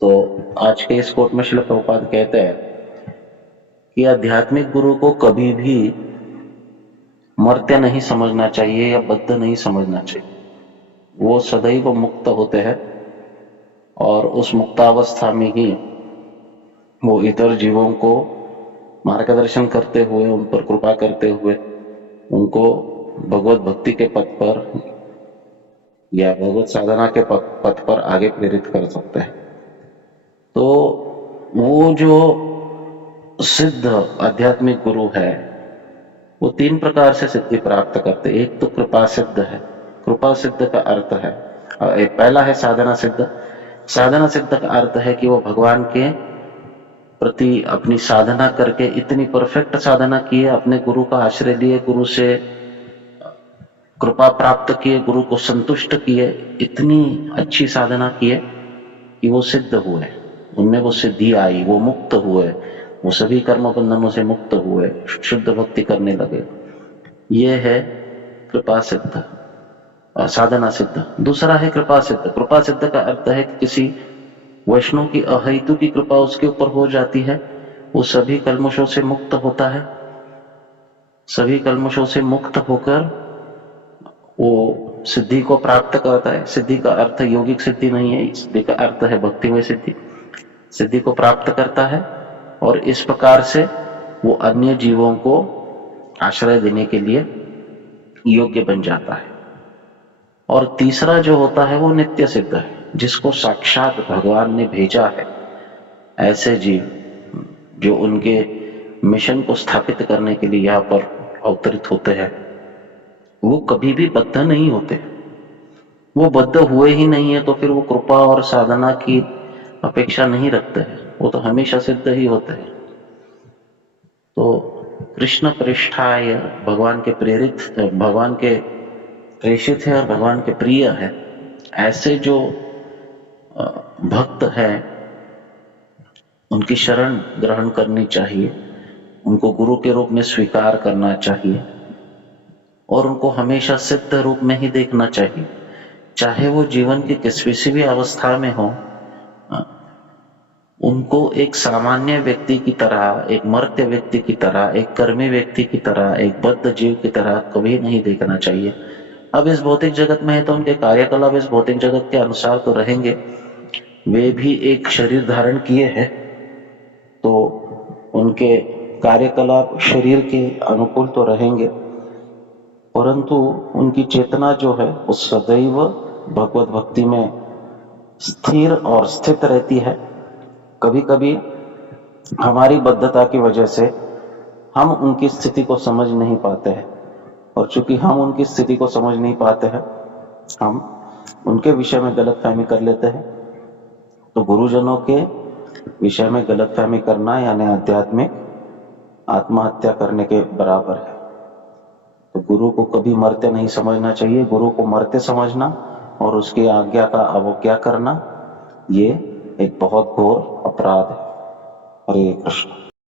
तो आज के इस कोट में श्रील प्रभुपाद कहते हैं कि आध्यात्मिक गुरु को कभी भी मर्त्य नहीं समझना चाहिए या बद्ध नहीं समझना चाहिए। वो सदैव मुक्त होते हैं और उस मुक्तावस्था में ही वो इतर जीवों को मार्गदर्शन करते हुए, उन पर कृपा करते हुए उनको भगवत भक्ति के पथ पर या भगवत साधना के पथ पर आगे प्रेरित कर सकते हैं। तो वो जो सिद्ध आध्यात्मिक गुरु है वो 3 प्रकार से सिद्धि प्राप्त करते। एक तो कृपा सिद्ध है। कृपा सिद्ध का अर्थ है, पहला है साधना सिद्ध। साधना सिद्ध का अर्थ है कि वो भगवान के प्रति अपनी साधना करके इतनी परफेक्ट साधना की है, अपने गुरु का आश्रय लिए, गुरु से कृपा प्राप्त किए, गुरु को संतुष्ट किए, इतनी अच्छी साधना की है कि वो सिद्ध हुए, उनमें वो सिद्धि आई, वो मुक्त हुए, वो सभी कर्म बंधनों से मुक्त हुए, शुद्ध भक्ति करने लगे। ये है कृपा सिद्ध, साधना सिद्ध। दूसरा है कृपा सिद्ध। कृपा सिद्ध का अर्थ है कि किसी वैष्णव की अहेतु की कृपा उसके ऊपर हो जाती है, वो सभी कल्मशों से मुक्त होता है, सभी कल्मशों से मुक्त होकर वो सिद्धि को प्राप्त करता है। सिद्धि का अर्थ यौगिक सिद्धि नहीं है, सिद्धि का अर्थ है भक्तिमय सिद्धि। सिद्धि को प्राप्त करता है और इस प्रकार से वो अन्य जीवों को आश्रय देने के लिए योग्य बन जाता है। और तीसरा जो होता है वो नित्य सिद्ध है, जिसको साक्षात भगवान ने भेजा है। ऐसे जीव जो उनके मिशन को स्थापित करने के लिए यहाँ पर अवतरित होते हैं, वो कभी भी बद्ध नहीं होते। वो बद्ध हुए ही नहीं है तो फिर वो कृपा और साधना की अपेक्षा नहीं रखते हैं, वो तो हमेशा सिद्ध ही होते हैं। तो कृष्ण पृष्ठाय, भगवान के प्रेरित, भगवान के प्रेषित है और भगवान के प्रिय है, ऐसे जो भक्त है उनकी शरण ग्रहण करनी चाहिए, उनको गुरु के रूप में स्वीकार करना चाहिए और उनको हमेशा सिद्ध रूप में ही देखना चाहिए। चाहे वो जीवन की किसी भी अवस्था में हो, उनको एक सामान्य व्यक्ति की तरह, एक मर्त्य व्यक्ति की तरह, एक कर्मी व्यक्ति की तरह, एक बद्ध जीव की तरह कभी नहीं देखना चाहिए। अब इस भौतिक जगत में है तो उनके कार्यकलाप इस भौतिक जगत के अनुसार तो रहेंगे, वे भी एक शरीर धारण किए हैं तो उनके कार्यकलाप शरीर के अनुकूल तो रहेंगे, परंतु उनकी चेतना जो है वो सदैव भगवत भक्ति में स्थिर और स्थित रहती है। कभी कभी हमारी बद्धता की वजह से हम उनकी स्थिति को समझ नहीं पाते हैं, और चूंकि हम उनकी स्थिति को समझ नहीं पाते हैं, हम उनके विषय में गलतफहमी कर लेते हैं। तो गुरुजनों के विषय में गलतफहमी करना यानी आध्यात्मिक आत्महत्या करने के बराबर है। तो गुरु को कभी मर्त्य नहीं समझना चाहिए। गुरु को मर्त्य समझना और उसकी आज्ञा का अवज्ञा करना ये एक बहुत घोर अपराध है। हरे कृष्ण।